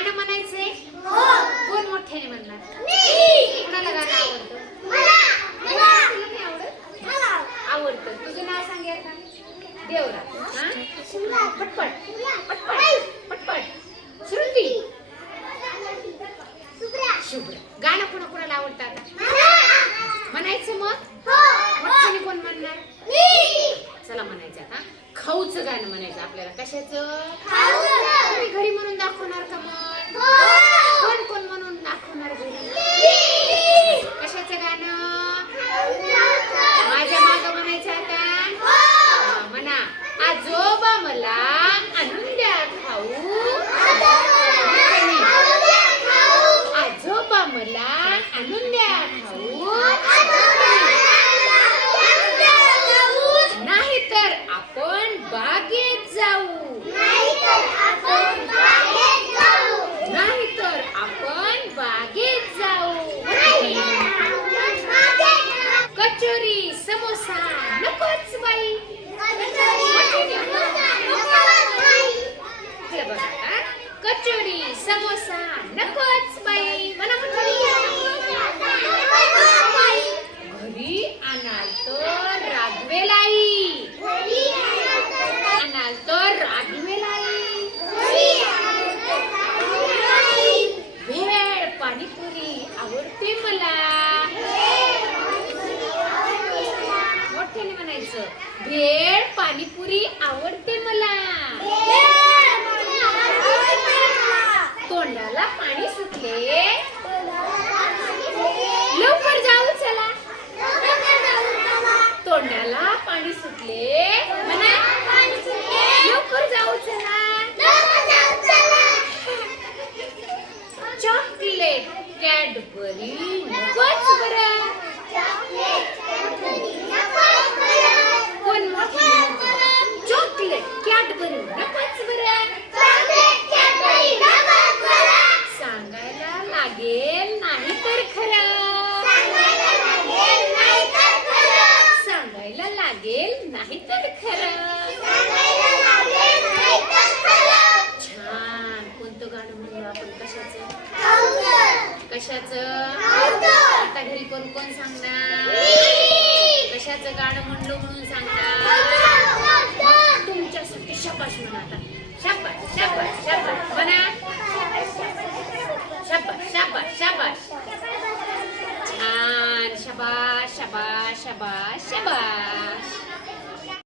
गाणं म्हणायचंय? कोण मोठ्याने म्हणणार? कुणाला गाणं आवडतं? तुला नाही आवडत? आवडतं. तुझं नाव सांग आता देवरा. हा? पटपट. पटपट. पटपट. श्रुती. शुभ्र. गाणं कोणा कोणाला आवडतं आता? म्हणायचं मग? मोठ्याने कोण म्हणणार? चला म्हणायचं आता. खाऊचं गाणं म्हणायचं आपल्याला. कशाचं? तुम्ही घरी म्हणून दाखवणार का मग कोण कोण म्हणून दाखवणार घरी कशाचं गाणं माझ्या माग म्हणायचं आता हा, म्हणा आजोबा मला आणून द्या खाऊ आजोबा मला आणून द्या खाऊ नाही तर आपण बागेत जाऊ. नाहीतर आपण बागेत जाऊ. कचोरी समोसा नकोच बाई. कचोरी समोसा नको बाई मला घरी आणाल तर रागवेल आई आणाल तर रागवेल आई भेळ पाणीपुरी आवडते मला. मोठ्याने म्हणायचं भेळ पाणीपुरी आवडते मला. तोंडाला पाणी सुटले लवकर जाऊ चला तोंडाला पाणी सुटले म्हणा लवकर जाऊ चला चॉकलेट कॅडबरी नकोच बरं कोण मोठे? चॉकलेट कॅडबरी नकोच बरं सांगायला लागेल नाही तर खरं. सांगायला लागेल नाही तर खरं छान कोणतं गाणं म्हणलं आपण कशाचं कशाचं आता घरी कोण कोण सांगणार? कशाचं गाणं म्हणलो म्हणून सांगणार तुमच्यासाठी शबाश म्हणा आता. शाबाश शाबाश शाबाश म्हणा शाबाश शाबाश शाबाश छान. शाबाश शाबाश शाबाश शाबाश